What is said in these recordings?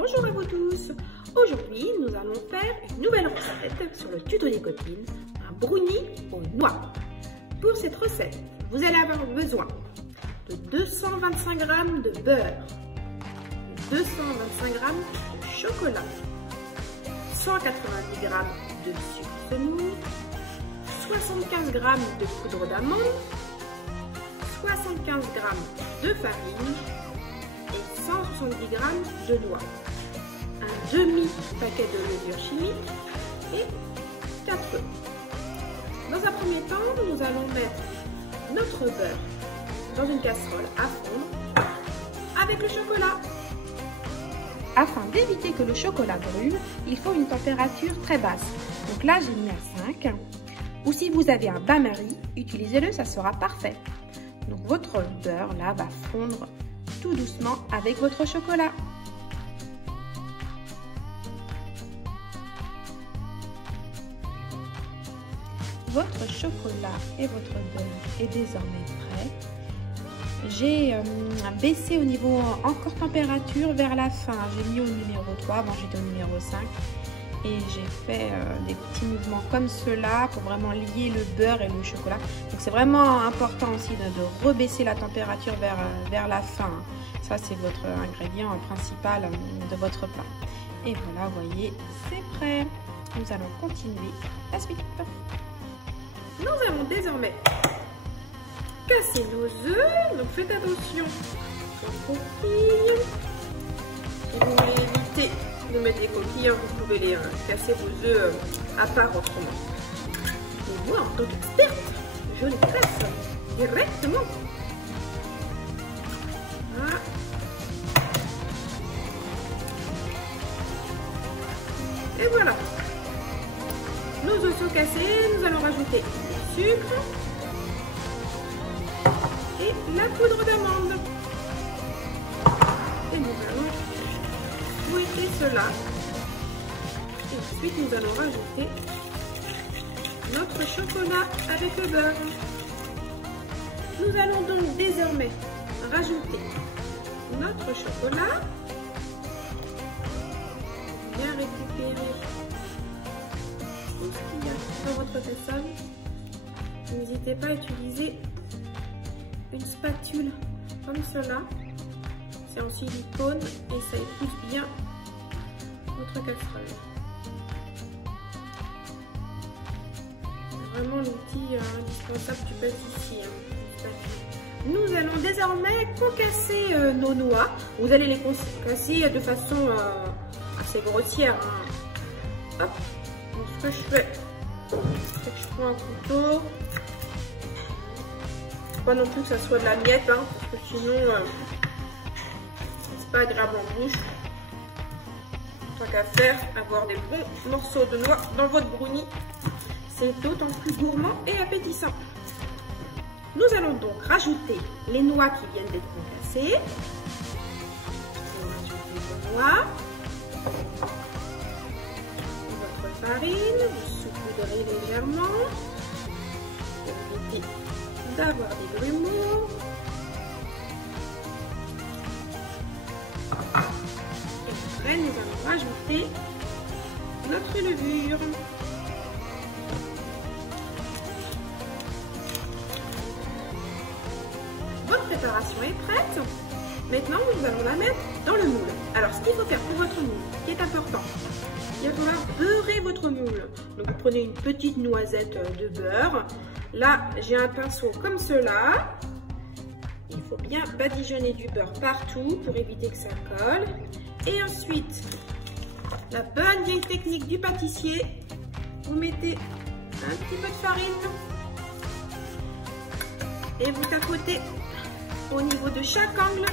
Bonjour à vous tous. Aujourd'hui, nous allons faire une nouvelle recette sur le tuto des copines, un brownie aux noix. Pour cette recette, vous allez avoir besoin de 225 g de beurre, 225 g de chocolat, 190 g de sucre semoule, 75 g de poudre d'amande, 75 g de farine et 170 g de noix, un demi-paquet de levure chimique et 4 œufs. Dans un premier temps, nous allons mettre notre beurre dans une casserole à fondre avec le chocolat. Afin d'éviter que le chocolat brûle, il faut une température très basse. Donc là, j'ai mis à 5. Ou si vous avez un bain-marie, utilisez-le, ça sera parfait. Donc votre beurre là va fondre tout doucement avec votre chocolat. Votre chocolat et votre beurre est désormais prêt. J'ai baissé au niveau encore température vers la fin. J'ai mis au numéro 3, avant j'étais au numéro 5. Et j'ai fait des petits mouvements comme cela pour vraiment lier le beurre et le chocolat. Donc c'est vraiment important aussi de rebaisser la température vers la fin. Ça c'est votre ingrédient principal de votre plat. Et voilà, vous voyez, c'est prêt. Nous allons continuer la suite. Nous allons désormais casser nos œufs. Donc faites attention aux coquilles. Si vous voulez éviter de mettre des coquilles, vous pouvez les casser vos œufs à part autrement. Et moi, en tant qu'experte, je les casse directement. Voilà. Et voilà. Nos œufs sont cassés, nous allons rajouter du sucre et la poudre d'amande. Et nous allons fouetter cela. Et ensuite, nous allons rajouter notre chocolat avec le beurre. Nous allons donc désormais rajouter notre chocolat. Bien récupérer tout ce qu'il y a dans votre tassane. N'hésitez pas à utiliser une spatule comme cela. C'est en silicone et ça épouse bien votre casserole. C'est vraiment l'outil indispensable du pâtissier. Nous allons désormais concasser nos noix. Vous allez les concasser de façon assez grossière. Hop. Donc, ce que je fais, c'est que je prends un couteau. Pas non plus que ça soit de la miette, parce que sinon c'est pas agréable en bouche. Tant qu'à faire, avoir des bons morceaux de noix dans votre brownie, c'est d'autant plus gourmand et appétissant. Nous allons donc rajouter les noix qui viennent d'être concassées. On va rajouter vos noix. Votre farine, vous saupoudrez légèrement pour éviter d'avoir des grumeaux. Et après, nous allons rajouter notre levure. Votre préparation est prête. Maintenant, nous allons la mettre dans le moule. Alors, ce qu'il faut faire pour votre moule, qui est important, il va falloir beurrer votre moule. Donc, vous prenez une petite noisette de beurre. Là, j'ai un pinceau comme cela. Il faut bien badigeonner du beurre partout pour éviter que ça colle. Et ensuite, la bonne vieille technique du pâtissier, vous mettez un petit peu de farine et vous tapotez au niveau de chaque angle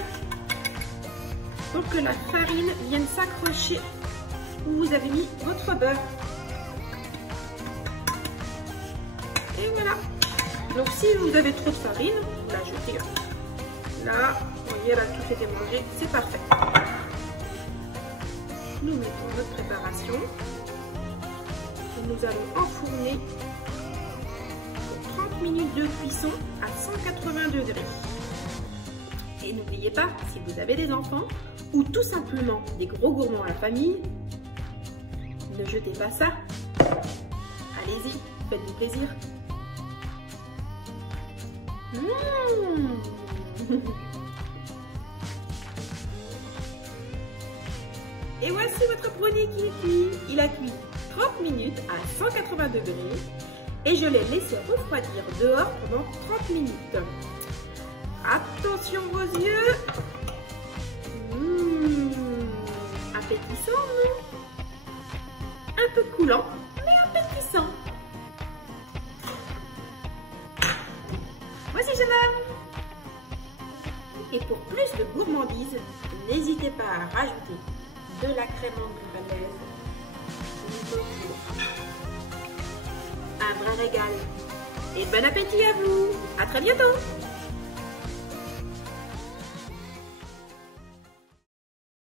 pour que la farine vienne s'accrocher où vous avez mis votre beurre. Et voilà. Donc si vous avez trop de farine, vous la jetez. Là, vous voyez, elle a tout été mangé, c'est parfait. Nous mettons notre préparation. Et nous allons enfourner pour 30 minutes de cuisson à 180 degrés. Et n'oubliez pas, si vous avez des enfants, ou tout simplement des gros gourmands à la famille, ne jetez pas ça. Allez-y, faites-vous plaisir. Et voici votre brownie qui est cuit. Il a cuit 30 minutes à 180 degrés et je l'ai laissé refroidir dehors pendant 30 minutes. Attention vos yeux. Appétissant, non? Un peu coulant, mais appétissant. Voici jeune homme. Et pour plus de gourmandise, n'hésitez pas à rajouter de la crème anglaise, un vrai régal. Et bon appétit à vous. À très bientôt.